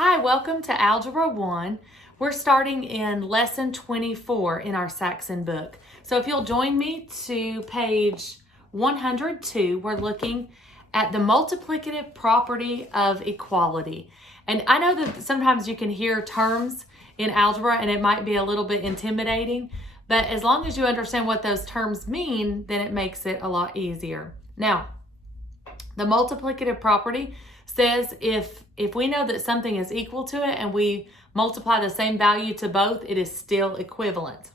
Hi, welcome to Algebra 1. We're starting in Lesson 24 in our Saxon book. So if you'll join me to page 102, we're looking at the multiplicative property of equality. And I know that sometimes you can hear terms in algebra and it might be a little bit intimidating, but as long as you understand what those terms mean, then it makes it a lot easier. Now, the multiplicative property says if we know that something is equal to it and we multiply the same value to both, it is still equivalent.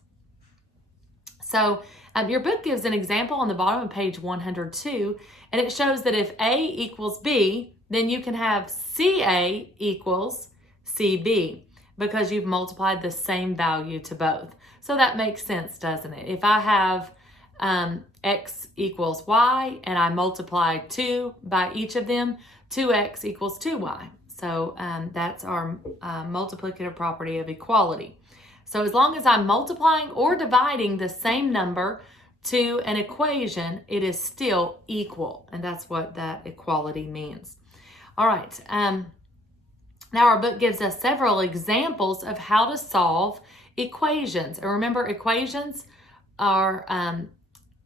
So your book gives an example on the bottom of page 102, and it shows that if A equals B, then you can have CA equals CB because you've multiplied the same value to both. So that makes sense, doesn't it? If I have x equals y and I multiply 2 by each of them, 2x equals 2y. So that's our multiplicative property of equality. So as long as I'm multiplying or dividing the same number to an equation, it is still equal. And that's what that equality means. All right. Now our book gives us several examples of how to solve equations. And remember, equations are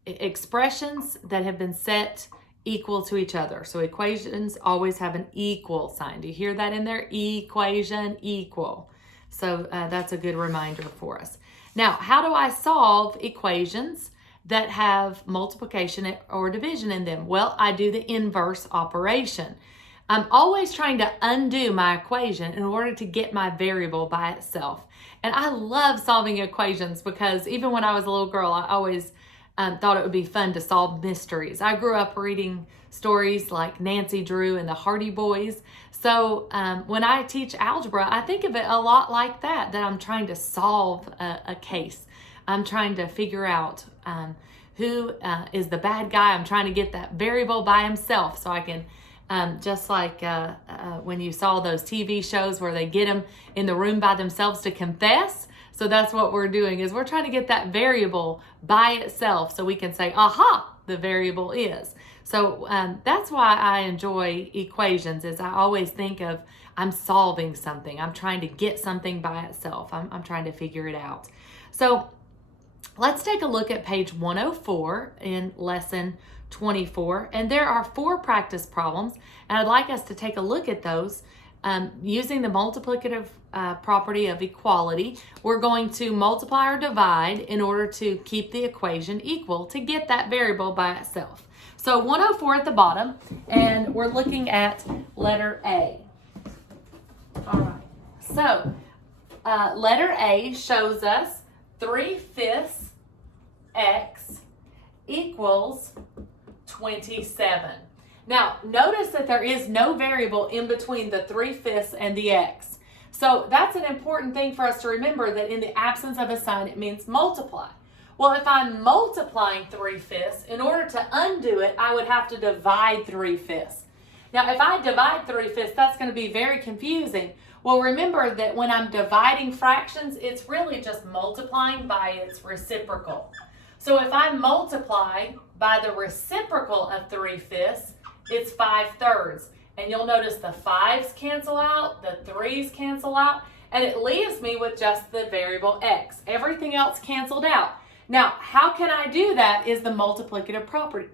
expressions that have been set equal to each other. So equations always have an equal sign. Do you hear that in there? Equation, equal. So that's a good reminder for us. Now, how do I solve equations that have multiplication or division in them? Well, I do the inverse operation. I'm always trying to undo my equation in order to get my variable by itself. And I love solving equations because even when I was a little girl, I always thought it would be fun to solve mysteries. I grew up reading stories like Nancy Drew and the Hardy Boys. So when I teach algebra, I think of it a lot like that I'm trying to solve a case. I'm trying to figure out who is the bad guy. I'm trying to get that variable by himself so I can, just like when you saw those TV shows where they get them in the room by themselves to confess. So that's what we're doing, is we're trying to get that variable by itself so we can say, aha, the variable is. So that's why I enjoy equations, is I always think of I'm solving something. I'm trying to get something by itself. I'm trying to figure it out. So let's take a look at page 104 in lesson 24. And there are 4 practice problems, and I'd like us to take a look at those. Using the multiplicative property of equality, we're going to multiply or divide in order to keep the equation equal to get that variable by itself. So 104 at the bottom, and we're looking at letter A. All right, so letter A shows us 3/5 x equals 27. Now, notice that there is no variable in between the 3/5 and the x. So that's an important thing for us to remember, that in the absence of a sign, it means multiply. Well, if I'm multiplying 3/5, in order to undo it, I would have to divide 3/5. Now, if I divide 3/5, that's going to be very confusing. Well, remember that when I'm dividing fractions, it's really just multiplying by its reciprocal. So if I multiply by the reciprocal of 3/5, it's 5/3. And you'll notice the 5's cancel out, the 3's cancel out, and it leaves me with just the variable x. Everything else canceled out. Now, how can I do that is the multiplicative property.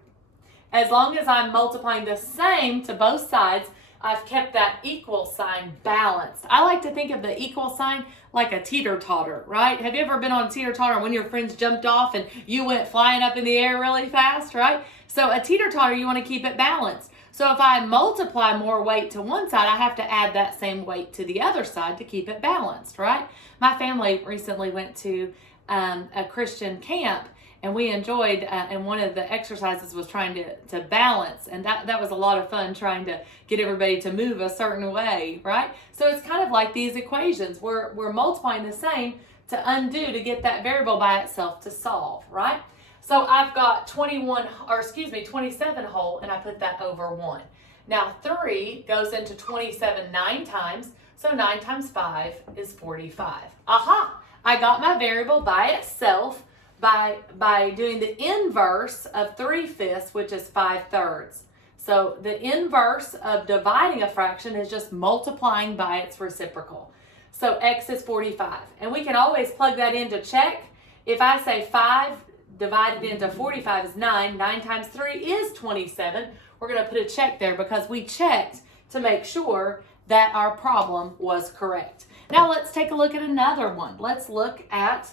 As long as I'm multiplying the same to both sides, I've kept that equal sign balanced. I like to think of the equal sign like a teeter-totter, right? Have you ever been on a teeter-totter when your friends jumped off and you went flying up in the air really fast, right? So a teeter-totter, you want to keep it balanced. So if I multiply more weight to one side, I have to add that same weight to the other side to keep it balanced, right? My family recently went to a Christian camp, and we enjoyed, and one of the exercises was trying to balance, and that was a lot of fun, trying to get everybody to move a certain way, right? So it's kind of like these equations. We're multiplying the same to undo to get that variable by itself to solve, right? So I've got 27 whole, and I put that over 1. Now 3 goes into 27 9 times, so 9 times 5 is 45. Aha! I got my variable by itself by doing the inverse of 3/5, which is 5/3. So the inverse of dividing a fraction is just multiplying by its reciprocal. So x is 45. And we can always plug that in to check. If I say 5 divided into 45 is 9, 9 times 3 is 27. We're going to put a check there because we checked to make sure that our problem was correct. Now let's take a look at another one. Let's look at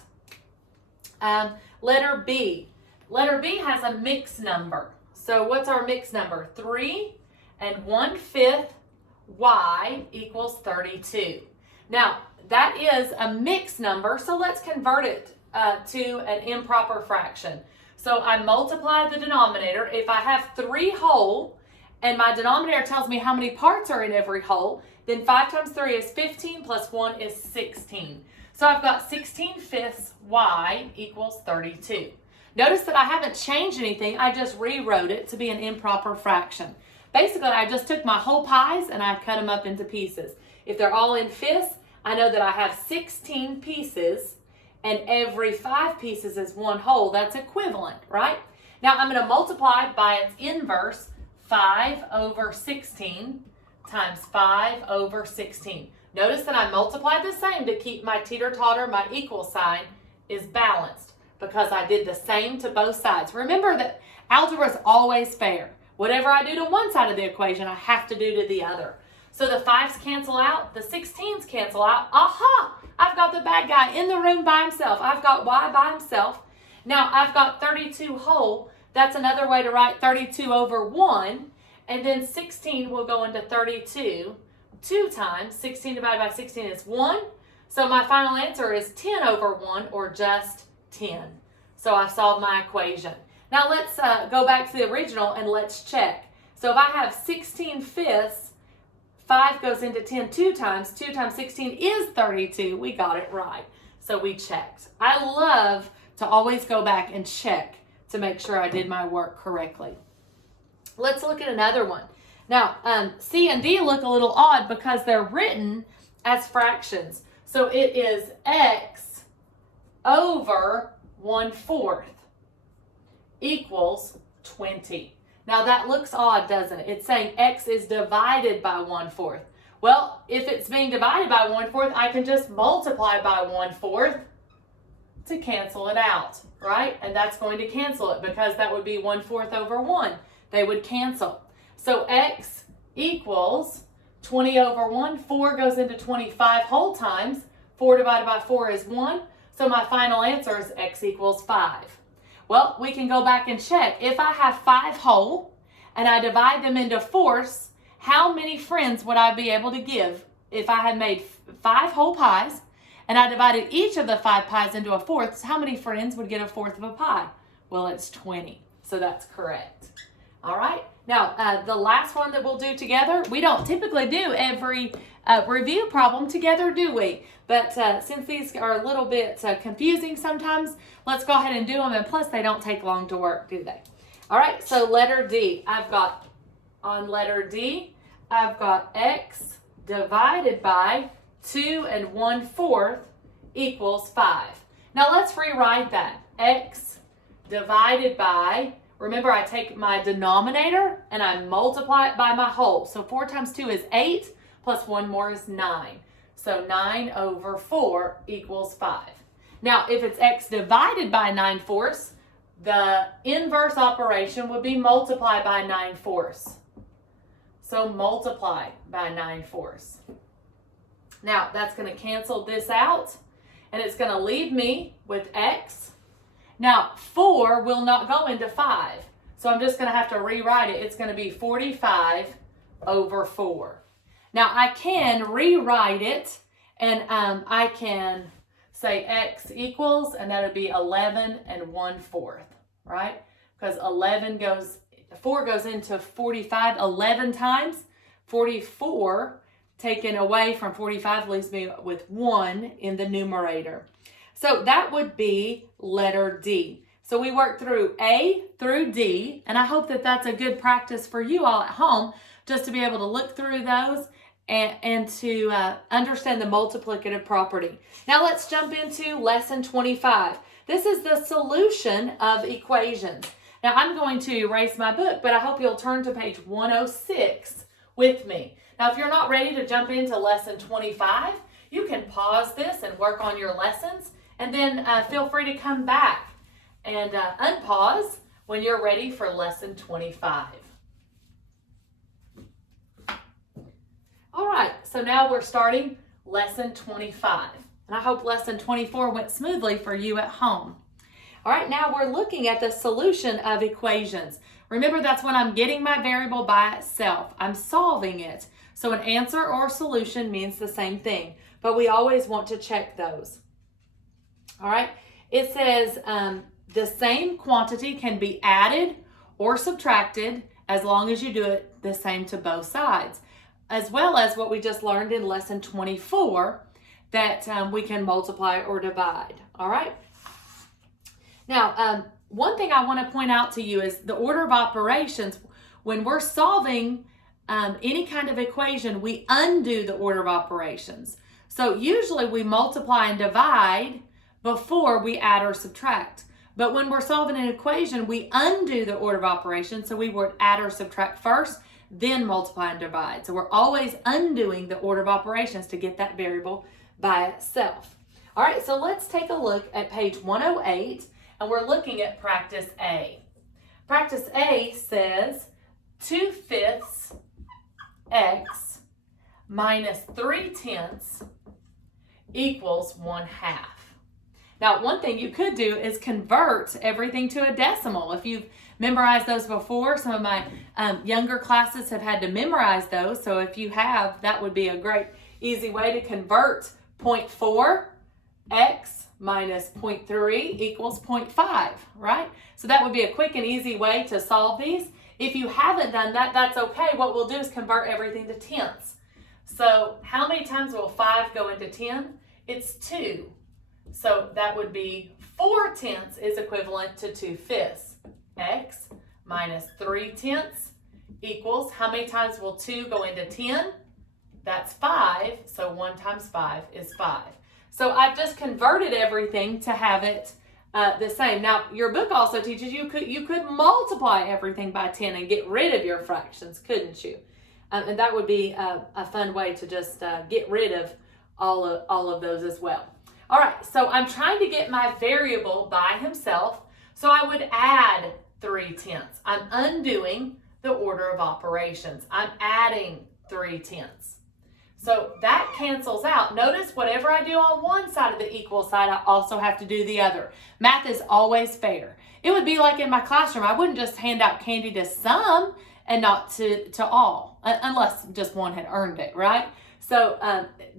letter B. Letter B has a mixed number. So what's our mixed number? 3 and 1/5 y equals 32. Now that is a mixed number, so let's convert it to an improper fraction. So I multiply the denominator. If I have 3 whole and my denominator tells me how many parts are in every whole, then 5 times 3 is 15 plus 1 is 16. So I've got 16/5 y equals 32. Notice that I haven't changed anything. I just rewrote it to be an improper fraction. Basically, I just took my whole pies and I cut them up into pieces. If they're all in fifths, I know that I have 16 pieces and every 5 pieces is 1 whole. That's equivalent, right? Now I'm going to multiply by its inverse, 5 over 16 times 5 over 16. Notice that I multiplied the same to keep my teeter-totter, my equal sign is balanced because I did the same to both sides. Remember that algebra is always fair. Whatever I do to one side of the equation, I have to do to the other. So the 5's cancel out, the 16's cancel out. Aha! I've got the bad guy in the room by himself. I've got y by himself. Now I've got 32 whole. That's another way to write 32 over 1. And then 16 will go into 32 2 times. 16 divided by 16 is 1. So my final answer is 10 over 1 or just 10. So I've solved my equation. Now let's go back to the original and let's check. So if I have 16/5, 5 goes into 10 2 times. 2 times 16 is 32. We got it right. So we checked. I love to always go back and check to make sure I did my work correctly. Let's look at another one. Now, C and D look a little odd because they're written as fractions. So it is x over 1/4 equals 20. Now that looks odd, doesn't it? It's saying x is divided by 1/4. Well, if it's being divided by 1/4, I can just multiply by 1/4 to cancel it out, right? And that's going to cancel it because that would be 1/4 over 1. They would cancel. So x equals 20 over 1. 4 goes into 25 whole times. 4 divided by 4 is 1. So my final answer is x equals 5. Well, we can go back and check. If I have 5 whole and I divide them into fourths, how many friends would I be able to give if I had made 5 whole pies and I divided each of the 5 pies into a fourth? How many friends would get a fourth of a pie? Well, it's 20. So that's correct. All right. Now, the last one that we'll do together, we don't typically do every review problem together, do we? But since these are a little bit confusing sometimes, let's go ahead and do them. And plus, they don't take long to work, do they? All right, so letter D. On letter D, I've got x divided by 2 and 1/4 equals 5. Now, let's rewrite that. X divided by, remember, I take my denominator and I multiply it by my whole. So 4 times 2 is 8, plus 1 more is 9. So 9 over 4 equals 5. Now, if it's x divided by 9/4, the inverse operation would be multiply by 9/4. So multiply by 9/4. Now, that's going to cancel this out, and it's going to leave me with x. Now, 4 will not go into 5, so I'm just going to have to rewrite it. It's going to be 45 over 4. Now, I can rewrite it, and I can say x equals, and that would be 11 and 1/4, right? Because 4 goes into 45 11 times. 44 taken away from 45 leaves me with 1 in the numerator. So that would be letter D. So we worked through A through D, and I hope that that's a good practice for you all at home, just to be able to look through those and to understand the multiplicative property. Now let's jump into lesson 25. This is the solution of equations. Now I'm going to erase my book, but I hope you'll turn to page 106 with me. Now if you're not ready to jump into lesson 25, you can pause this and work on your lessons, and then feel free to come back and unpause when you're ready for lesson 25. All right, so now we're starting lesson 25. And I hope lesson 24 went smoothly for you at home. All right, now we're looking at the solution of equations. Remember, that's when I'm getting my variable by itself. I'm solving it. So an answer or solution means the same thing, but we always want to check those. All right, it says the same quantity can be added or subtracted as long as you do it the same to both sides, as well as what we just learned in lesson 24, that we can multiply or divide. All right. Now, one thing I want to point out to you is the order of operations. When we're solving any kind of equation, we undo the order of operations. So usually we multiply and divide before we add or subtract. But when we're solving an equation, we undo the order of operations. So we would add or subtract first, then multiply and divide. So we're always undoing the order of operations to get that variable by itself. All right, so let's take a look at page 108, and we're looking at practice A. Practice A says 2/5 x minus 3/10 equals 1/2. Now, one thing you could do is convert everything to a decimal. If you've memorized those before, some of my younger classes have had to memorize those. So if you have, that would be a great, easy way to convert 0.4 x minus 0.3 equals 0.5, right? So that would be a quick and easy way to solve these. If you haven't done that, that's okay. What we'll do is convert everything to tenths. So how many times will 5 go into 10? It's 2. So that would be 4/10 is equivalent to 2/5. X minus 3/10 equals, how many times will 2 go into 10? That's 5. So 1 times 5 is 5. So I've just converted everything to have it the same. Now, your book also teaches you could multiply everything by 10 and get rid of your fractions, couldn't you? And that would be a fun way to just get rid of all of those as well. All right, so I'm trying to get my variable by himself, so I would add 3/10. I'm undoing the order of operations. I'm adding 3/10. So that cancels out. Notice whatever I do on one side of the equal side, I also have to do the other. Math is always fair. It would be like in my classroom. I wouldn't just hand out candy to some and not to all, unless just one had earned it, right? So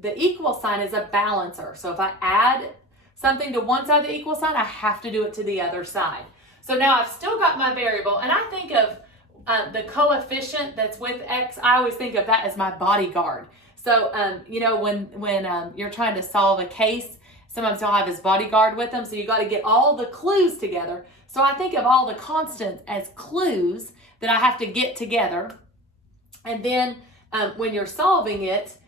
the equal sign is a balancer. So if I add something to one side of the equal sign, I have to do it to the other side. So now I've still got my variable, and I think of the coefficient that's with x, I always think of that as my bodyguard. So, you know, when you're trying to solve a case, sometimes he'll have his bodyguard with him, so you got to get all the clues together. So I think of all the constants as clues that I have to get together. And then when you're solving it,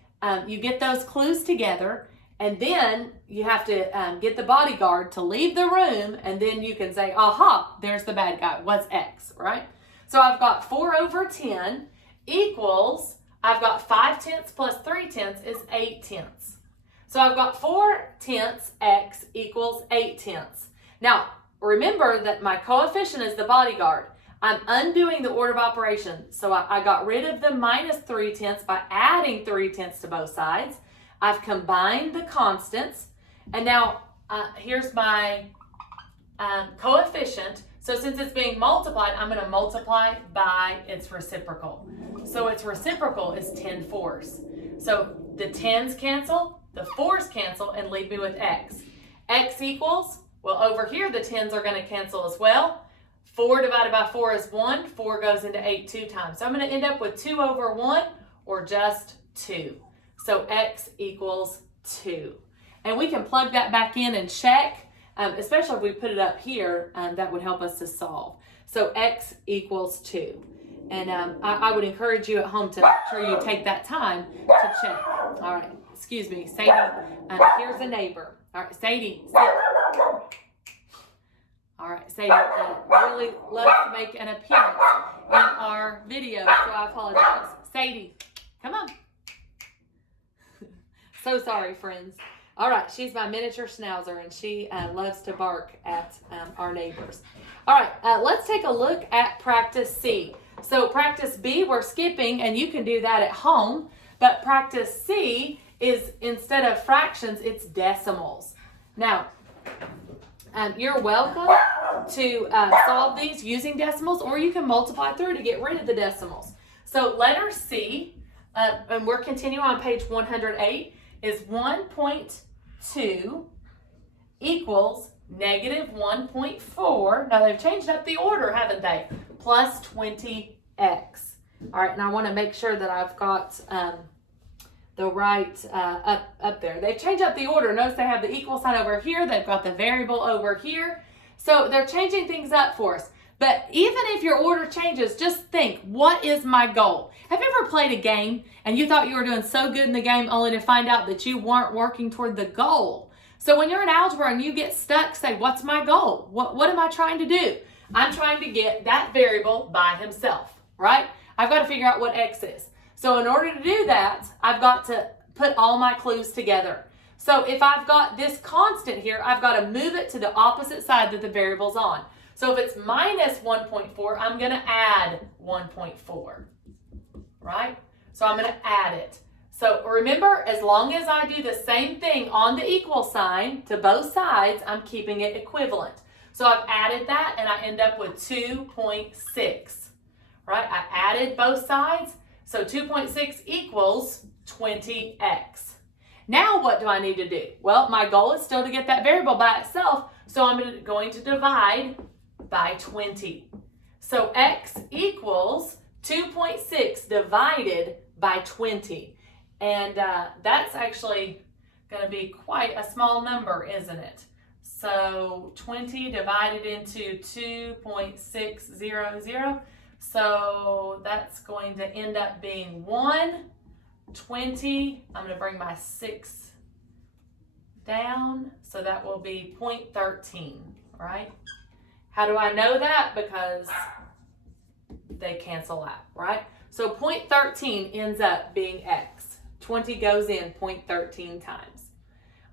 you get those clues together, and then you have to get the bodyguard to leave the room, and then you can say, aha, there's the bad guy. What's x, right? So I've got 4/10 equals, I've got 5/10 plus 3/10 is 8/10. So I've got 4/10 x equals 8/10. Now, remember that my coefficient is the bodyguard. I'm undoing the order of operations. So I got rid of the minus 3/10 by adding 3/10 to both sides. I've combined the constants. And now here's my coefficient. So since it's being multiplied, I'm going to multiply by its reciprocal. So its reciprocal is 10/4. So the 10s cancel, the 4s cancel, and leave me with x. X equals, well, over here the 10s are going to cancel as well. 4 divided by 4 is 1. 4 goes into 8 2 times. So I'm going to end up with 2/1 or just 2. So x equals 2. And we can plug that back in and check. Especially if we put it up here, that would help us to solve. So x equals 2. And I would encourage you at home to make sure you take that time to check. All right, excuse me, Sadie, here's a neighbor. All right, Sadie, sit. All right, Sadie really loves to make an appearance in our video, so I apologize. Sadie, come on. So sorry, friends. All right, she's my miniature schnauzer, and she loves to bark at our neighbors. All right, let's take a look at practice C. So practice B, we're skipping, and you can do that at home, but practice C is, instead of fractions, it's decimals. Now, you're welcome to solve these using decimals, or you can multiply through to get rid of the decimals. So letter C, and we're continuing on page 108, is 1.2 equals negative 1.4. Now they've changed up the order, haven't they? Plus 20x. All right, and I want to make sure that I've got the right up there. They've changed up the order. Notice they have the equal sign over here. They've got the variable over here. So they're changing things up for us. But even if your order changes, just think, what is my goal? Have you ever played a game and you thought you were doing so good in the game only to find out that you weren't working toward the goal? So when you're in algebra and you get stuck, say, what's my goal? What am I trying to do? I'm trying to get that variable by himself, right? I've got to figure out what x is. So in order to do that, I've got to put all my clues together. So if I've got this constant here, I've got to move it to the opposite side that the variable's on. So if it's minus 1.4, I'm going to add 1.4, right? So I'm going to add it. So remember, as long as I do the same thing on the equal sign to both sides, I'm keeping it equivalent. So I've added that, and I end up with 2.6, right? I added both sides, so 2.6 equals 20x. Now what do I need to do? Well, my goal is still to get that variable by itself, so I'm going to divide by 20. So x equals 2.6 divided by 20. And that's actually going to be quite a small number, isn't it? So 20 divided into 2.600. So that's going to end up being 120. I'm going to bring my 6 down. So that will be 0.13, right? How do I know that? Because they cancel out, right? So 0.13 ends up being x. 20 goes in 0.13 times.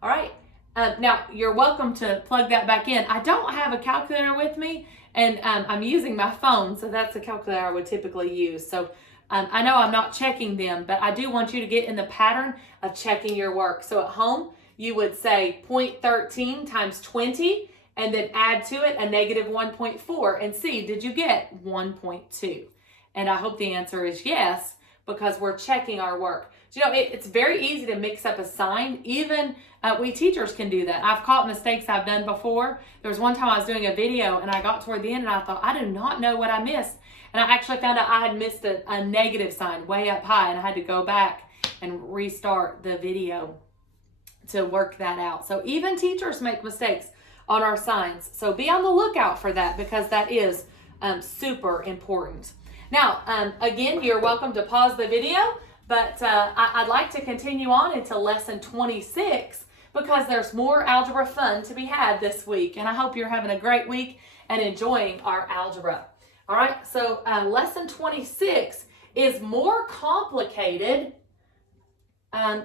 All right. Now, you're welcome to plug that back in. I don't have a calculator with me, and I'm using my phone, so that's the calculator I would typically use. So I know I'm not checking them, but I do want you to get in the pattern of checking your work. So at home, you would say 0.13 times 20, and then add to it a negative 1.4, and see, did you get 1.2? And I hope the answer is yes, because we're checking our work. So, you know, it's very easy to mix up a sign. Even we teachers can do that. I've caught mistakes I've done before. There was one time I was doing a video, and I got toward the end, and I thought, I do not know what I missed. And I actually found out I had missed a negative sign way up high, and I had to go back and restart the video to work that out. So even teachers make mistakes on our signs. So be on the lookout for that, because that is super important. Now, again, you're welcome to pause the video, but I'd like to continue on into lesson 26, because there's more algebra fun to be had this week. And I hope you're having a great week and enjoying our algebra. All right, so lesson 26 is more complicated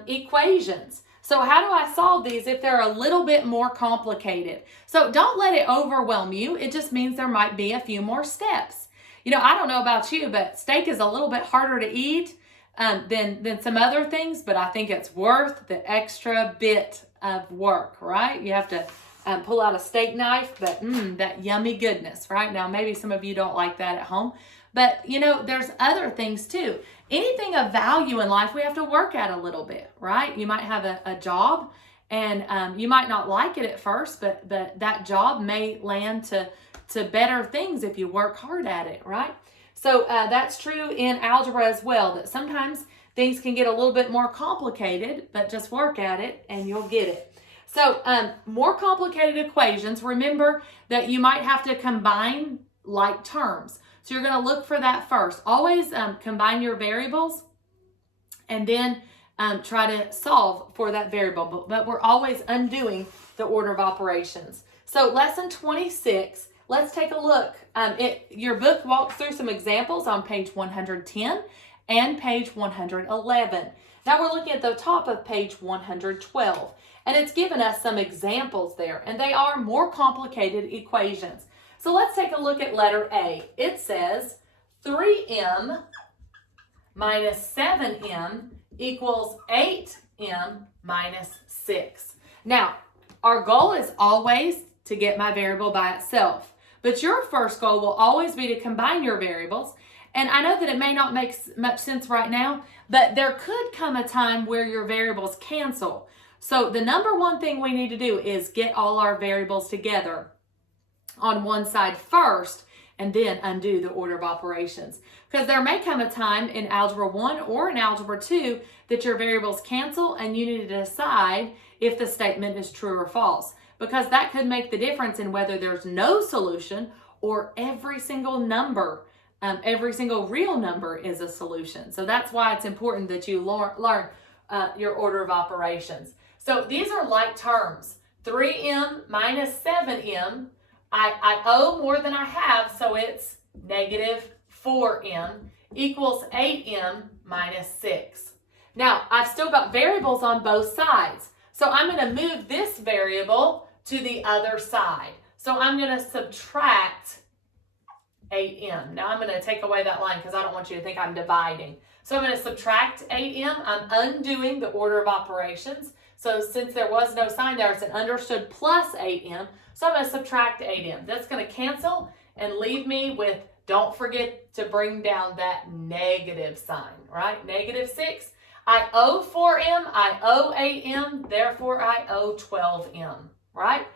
equations. So how do I solve these if they're a little bit more complicated? So don't let it overwhelm you. It just means there might be a few more steps. You know, I don't know about you, but steak is a little bit harder to eat than some other things, but I think it's worth the extra bit of work, right? You have to pull out a steak knife, but that yummy goodness, right? Now, maybe some of you don't like that at home, but you know, there's other things too. Anything of value in life, we have to work at a little bit, right? You might have a job, and you might not like it at first, but that job may land to better things if you work hard at it, right? So that's true in algebra as well, that sometimes things can get a little bit more complicated, but just work at it and you'll get it. So more complicated equations, remember that you might have to combine like terms. So you're going to look for that first. Always combine your variables and then try to solve for that variable. But we're always undoing the order of operations. So lesson 26 let's take a look. Your book walks through some examples on page 110 and page 111. Now we're looking at the top of page 112, and it's given us some examples there, and they are more complicated equations. So let's take a look at letter A. It says 3m minus 7m equals 8m minus 6. Now, our goal is always to get my variable by itself, but your first goal will always be to combine your variables. And I know that it may not make much sense right now, but there could come a time where your variables cancel. So the number one thing we need to do is get all our variables together on one side first, and then undo the order of operations. Because there may come a time in Algebra 1 or in Algebra 2 that your variables cancel and you need to decide if the statement is true or false. Because that could make the difference in whether there's no solution or every single number, every single real number is a solution. So that's why it's important that you learn your order of operations. So these are like terms. 3m minus 7m. I owe more than I have, so it's negative 4m equals 8m minus 6. Now, I've still got variables on both sides, so I'm going to move this variable to the other side. So I'm going to subtract 8m. Now, I'm going to take away that line because I don't want you to think I'm dividing. So I'm going to subtract 8m. I'm undoing the order of operations. So since there was no sign there, it's an understood plus 8m. So I'm going to subtract 8m. That's going to cancel and leave me with, don't forget to bring down that negative sign, right? Negative 6. I owe 4m, I owe 8m, therefore I owe 12m, right?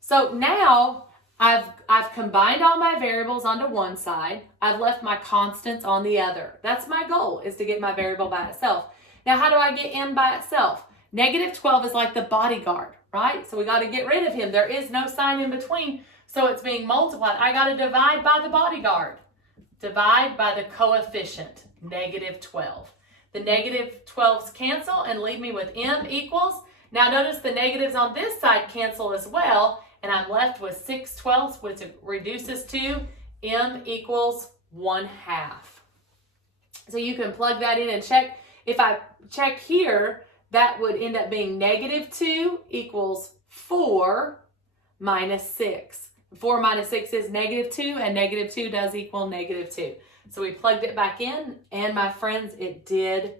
So now I've combined all my variables onto one side. I've left my constants on the other. That's my goal, is to get my variable by itself. Now, how do I get m by itself? Negative 12 is like the bodyguard, right? So we got to get rid of him. There is no sign in between, so it's being multiplied. I got to divide by the bodyguard. Divide by the coefficient, negative 12. The negative 12s cancel and leave me with m equals. Now notice the negatives on this side cancel as well, and I'm left with 6/12, which reduces to m equals 1/2. So you can plug that in and check. If I check here, that would end up being negative 2 equals 4 minus 6. 4 minus 6 is negative 2, and negative 2 does equal negative 2. So we plugged it back in, and my friends, it did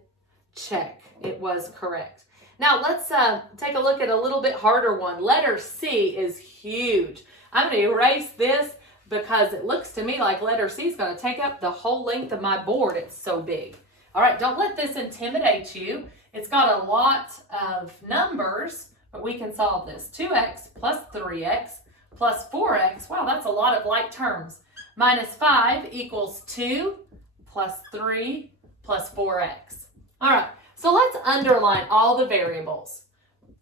check. It was correct. Now let's take a look at a little bit harder one. Letter C is huge. I'm going to erase this because it looks to me like letter C is going to take up the whole length of my board. It's so big. All right, don't let this intimidate you. It's got a lot of numbers, but we can solve this. 2x plus 3x plus 4x. Wow, that's a lot of like terms. Minus 5 equals 2 plus 3 plus 4x. All right, so let's underline all the variables.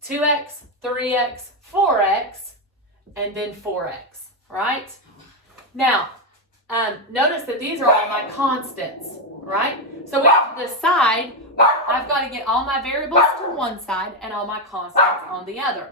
2x, 3x, 4x, and then 4x, right? Now, notice that these are all my constants, right? So we have to decide, I've got to get all my variables to one side and all my constants on the other.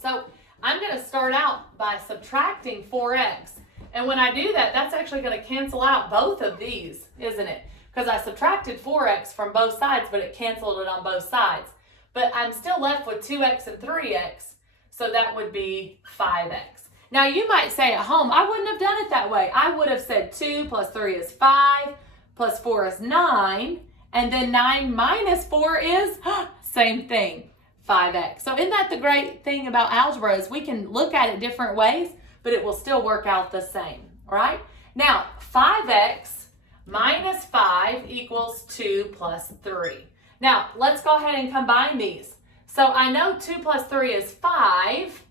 So I'm going to start out by subtracting 4x. And when I do that, that's actually going to cancel out both of these, isn't it? Because I subtracted 4x from both sides, but it canceled it on both sides. But I'm still left with 2x and 3x, so that would be 5x. Now, you might say at home, I wouldn't have done it that way. I would have said 2 plus 3 is 5, plus 4 is 9, and then 9 minus 4 is, same thing, 5x. So isn't that the great thing about algebra is we can look at it different ways, but it will still work out the same, right? Now, 5x minus 5 equals 2 plus 3. Now, let's go ahead and combine these. So I know 2 plus 3 is 5,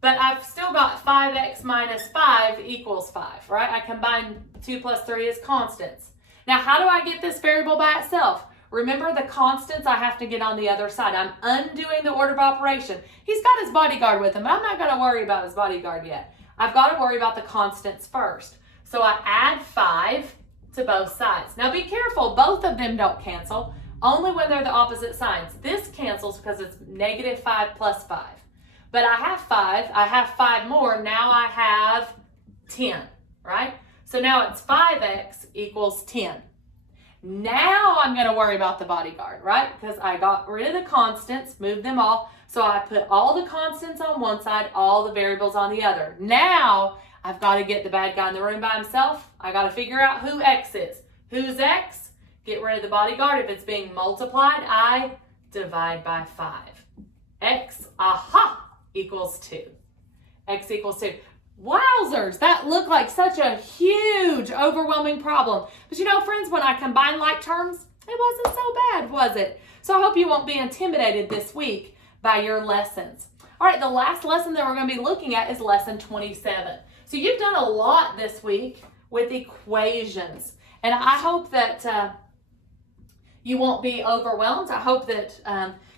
but I've still got 5x minus 5 equals 5, right? I combine 2 plus 3 as constants. Now, how do I get this variable by itself? Remember the constants I have to get on the other side. I'm undoing the order of operation. He's got his bodyguard with him, but I'm not going to worry about his bodyguard yet. I've got to worry about the constants first. So I add 5 to both sides. Now be careful, both of them don't cancel, only when they're the opposite signs. This cancels because it's negative 5 plus 5. but I have 5. I have 5 more. Now I have 10, right? So now it's 5x equals 10. Now I'm going to worry about the bodyguard, right? Because I got rid of the constants, moved them all. So I put all the constants on one side, all the variables on the other. Now I've got to get the bad guy in the room by himself. I got to figure out who x is. Who's x? Get rid of the bodyguard. If it's being multiplied, I divide by 5. X, equals 2. X equals 2. Wowzers, that looked like such a huge, overwhelming problem. But you know, friends, when I combine like terms, it wasn't so bad, was it? So I hope you won't be intimidated this week by your lessons. All right, the last lesson that we're going to be looking at is lesson 27. So you've done a lot this week with equations. And I hope that you won't be overwhelmed. I hope that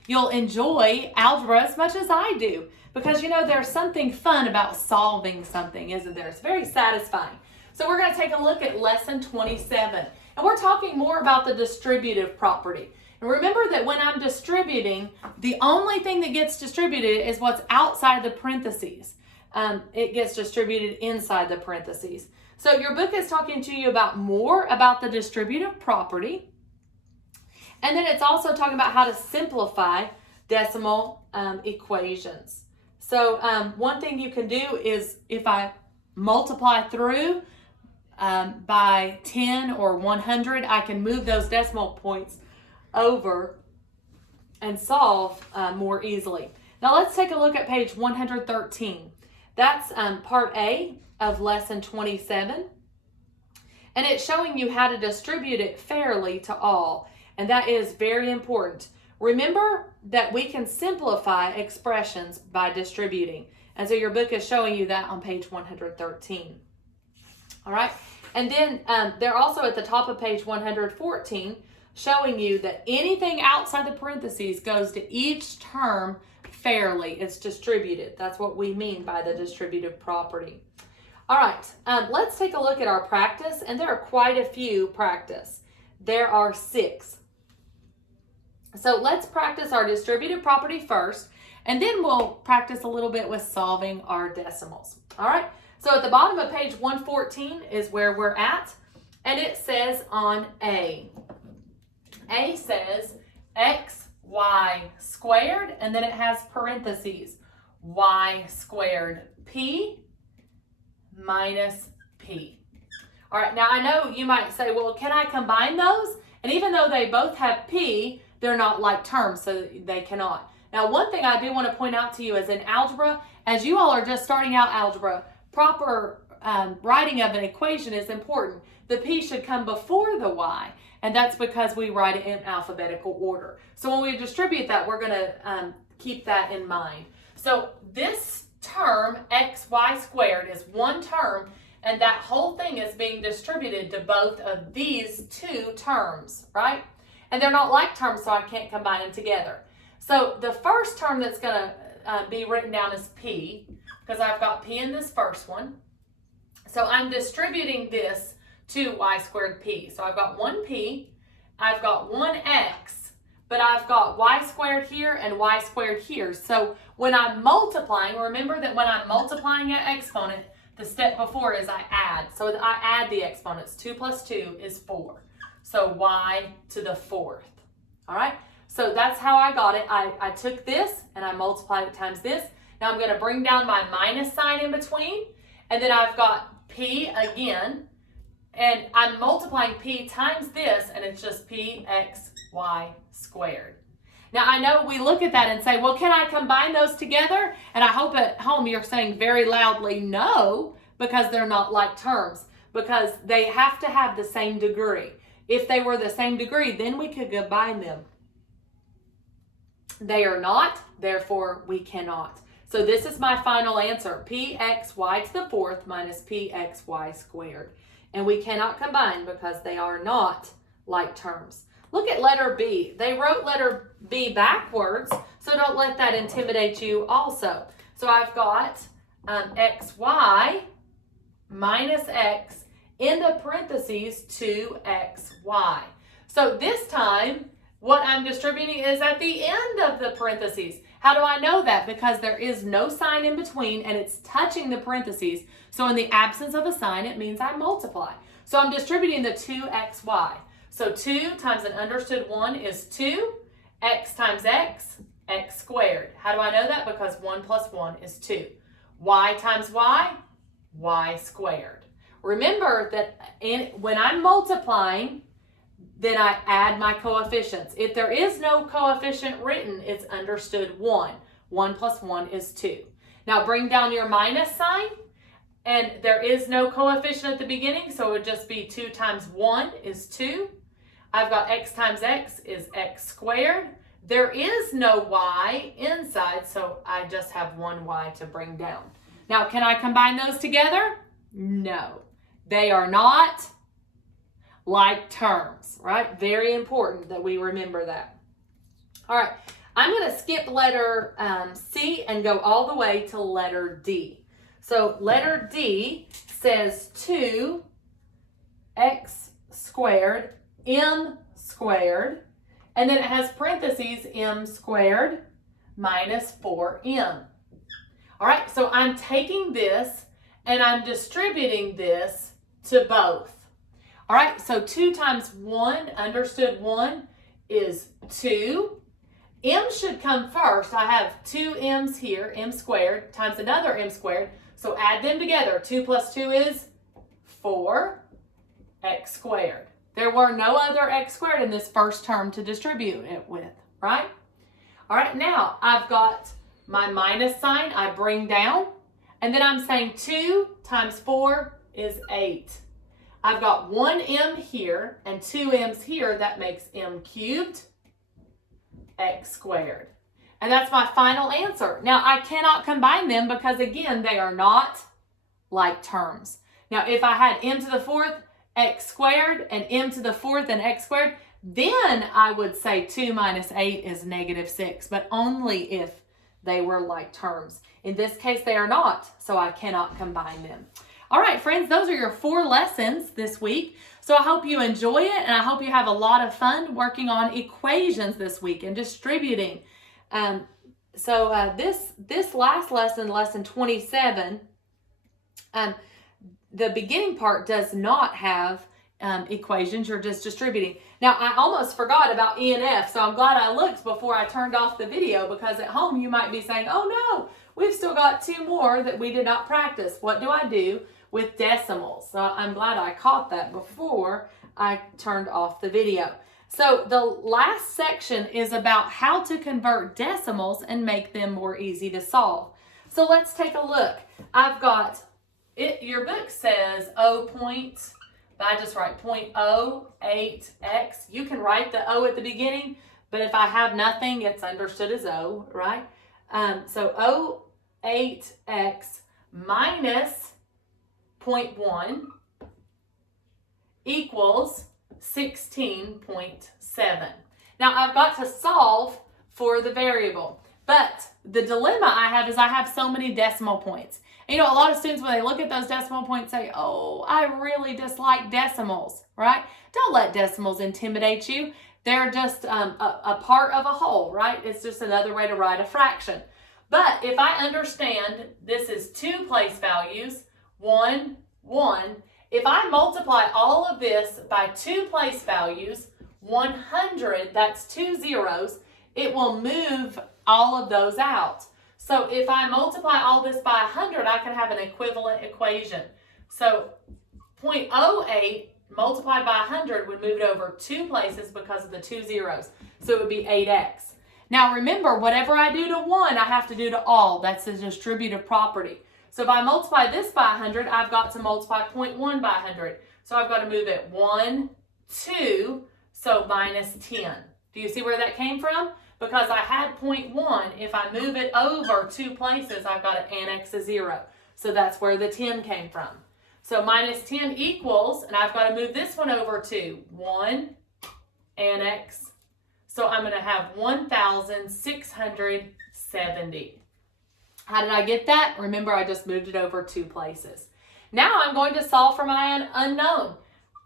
you'll enjoy algebra as much as I do. Because, you know, there's something fun about solving something, isn't there? It's very satisfying. So we're going to take a look at lesson 27. And we're talking more about the distributive property. And remember that when I'm distributing, the only thing that gets distributed is what's outside the parentheses. It gets distributed inside the parentheses. So your book is talking to you about more about the distributive property. And then it's also talking about how to simplify decimal equations. So one thing you can do is if I multiply through by 10 or 100, I can move those decimal points over and solve more easily. Now let's take a look at page 113. That's part A of lesson 27. And it's showing you how to distribute it fairly to all. And that is very important. Remember that we can simplify expressions by distributing. And so your book is showing you that on page 113. All right. And then they're also at the top of page 114 showing you that anything outside the parentheses goes to each term fairly. It's distributed. That's what we mean by the distributive property. All right. Let's take a look at our practice. And there are quite a few practice. There are 6. So let's practice our distributive property first, and then we'll practice a little bit with solving our decimals. All right, so at the bottom of page 114 is where we're at, and it says on A says xy squared, and then it has parentheses, y squared p minus p. All right, now I know you might say, well, can I combine those? And even though they both have p, they're not like terms, so they cannot. Now, one thing I do want to point out to you is in algebra, as you all are just starting out algebra, proper writing of an equation is important. The p should come before the y, and that's because we write it in alphabetical order. So when we distribute that, we're going to keep that in mind. So this term, xy squared, is one term, and that whole thing is being distributed to both of these two terms, right? And they're not like terms, so I can't combine them together. So the first term that's going to be written down as p, because I've got p in this first one. So I'm distributing this to y squared p. So I've got 1p, I've got 1x, but I've got y squared here and y squared here. So when I'm multiplying, remember that when I'm multiplying an exponent, the step before is I add. So I add the exponents. 2 plus 2 is 4. So y to the 4th. All right, so that's how I got it. I took this and I multiplied it times this. Now I'm going to bring down my minus sign in between, and then I've got p again, and I'm multiplying p times this, and it's just pxy squared. Now I know we look at that and say, well, can I combine those together? And I hope at home you're saying very loudly no, because they're not like terms, because they have to have the same degree. If they were the same degree, then we could combine them. They are not, therefore we cannot. So this is my final answer, pxy to the 4th minus pxy squared. And we cannot combine because they are not like terms. Look at letter B. They wrote letter B backwards, so don't let that intimidate you also. So I've got xy minus x in the parentheses 2xy. So this time, what I'm distributing is at the end of the parentheses. How do I know that? Because there is no sign in between and it's touching the parentheses. So in the absence of a sign, it means I multiply. So I'm distributing the 2xy. So 2 times an understood 1 is 2. X times x, x squared. How do I know that? Because 1 plus 1 is 2. Y times y, y squared. Remember that when I'm multiplying, then I add my coefficients. If there is no coefficient written, it's understood 1. 1 plus 1 is 2. Now bring down your minus sign, and there is no coefficient at the beginning, so it would just be 2 times 1 is 2. I've got x times x is x squared. There is no y inside, so I just have one y to bring down. Now, can I combine those together? No. They are not like terms, right? Very important that we remember that. All right, I'm going to skip letter C and go all the way to letter D. So letter D says 2x squared m squared, and then it has parentheses m squared minus 4m. All right, so I'm taking this and I'm distributing this to both. All right, so 2 times 1, understood 1, is 2. M should come first. I have 2 m's here, m squared, times another m squared. So add them together. 2 plus 2 is 4, x squared. There were no other x squared in this first term to distribute it with, right? All right, now I've got my minus sign. I bring down, and then I'm saying 2 times 4 is 8. I've got 1 m here and 2 m's here. That makes m cubed, x squared. And that's my final answer. Now, I cannot combine them because, again, they are not like terms. Now, if I had m to the 4th, x squared, and m to the 4th and x squared, then I would say 2 minus 8 is negative 6, but only if they were like terms. In this case, they are not, so I cannot combine them. All right, friends, those are your 4 lessons this week. So I hope you enjoy it, and I hope you have a lot of fun working on equations this week and distributing. This last lesson, lesson 27, the beginning part does not have equations. You're just distributing. Now, I almost forgot about E and F, so I'm glad I looked before I turned off the video, because at home you might be saying, oh no, we've still got 2 more that we did not practice. What do I do with decimals? So I'm glad I caught that before I turned off the video. So the last section is about how to convert decimals and make them more easy to solve. So let's take a look. I've got it. Your book says 0 point, but I just write 0.08x. You can write the O at the beginning, but if I have nothing, it's understood as O, right? So 0.8x minus 0.1 equals 16.7. Now I've got to solve for the variable, but the dilemma I have is I have so many decimal points. And, a lot of students, when they look at those decimal points, say, oh, I really dislike decimals, right? Don't let decimals intimidate you. They're just a part of a whole, right? It's just another way to write a fraction. But if I understand this is 2 place values, 1, 1, if I multiply all of this by 2 place values, 100, that's 2 zeros, it will move all of those out. So if I multiply all this by 100, I can have an equivalent equation. So 0.08 multiplied by 100 would move it over 2 places because of the 2 zeros. So it would be 8x. Now remember, whatever I do to 1, I have to do to all. That's the distributive property. So if I multiply this by 100, I've got to multiply 0.1 by 100. So I've got to move it 1, 2, so minus 10. Do you see where that came from? Because I had 0.1, if I move it over 2 places, I've got to annex a 0. So that's where the 10 came from. So minus 10 equals, and I've got to move this one over to 1, annex. So I'm going to have 1,670. How did I get that? Remember, I just moved it over 2 places. Now I'm going to solve for my unknown.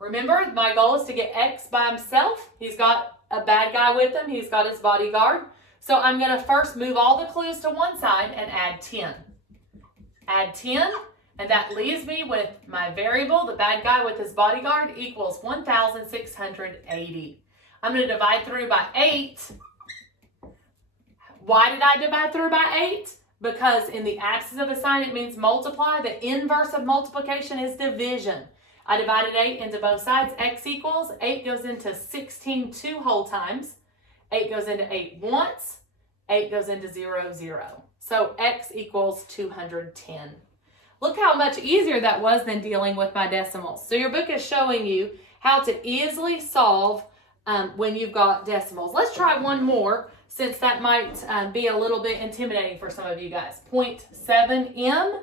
Remember, my goal is to get x by himself. He's got a bad guy with him. He's got his bodyguard. So I'm going to first move all the clues to one side and add 10. Add 10, and that leaves me with my variable, the bad guy with his bodyguard, equals 1,680. I'm going to divide through by 8. Why did I divide through by 8? Because in the absence of a sign, it means multiply. The inverse of multiplication is division. I divided 8 into both sides. X equals 8 goes into 16 two whole times. 8 goes into 8 once. 8 goes into 0, 0. So X equals 210. Look how much easier that was than dealing with my decimals. So your book is showing you how to easily solve when you've got decimals. Let's try one more, since that might be a little bit intimidating for some of you guys. 0.7m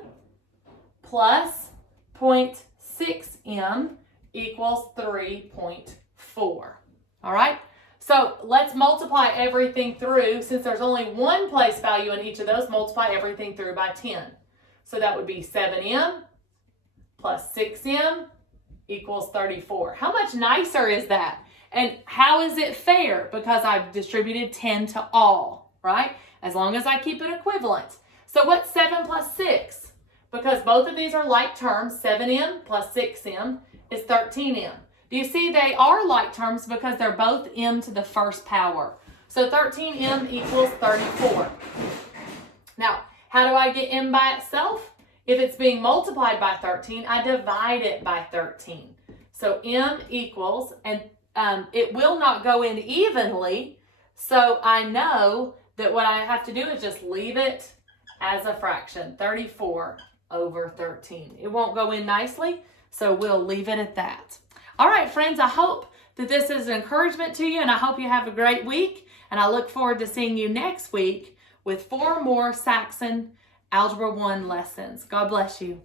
plus 0.6m equals 3.4. All right? So let's multiply everything through. Since there's only one place value in each of those, multiply everything through by 10. So that would be 7m plus 6m equals 34. How much nicer is that? And how is it fair? Because I've distributed 10 to all, right? As long as I keep it equivalent. So what's 7 plus 6? Because both of these are like terms, 7m plus 6m is 13m. Do you see they are like terms because they're both m to the first power. So 13m equals 34. Now, how do I get m by itself? If it's being multiplied by 13, I divide it by 13. So m equals, and it will not go in evenly, so I know that what I have to do is just leave it as a fraction, 34 over 13. It won't go in nicely, so we'll leave it at that. All right, friends, I hope that this is an encouragement to you, and I hope you have a great week, and I look forward to seeing you next week with 4 more Saxon Algebra 1 lessons. God bless you.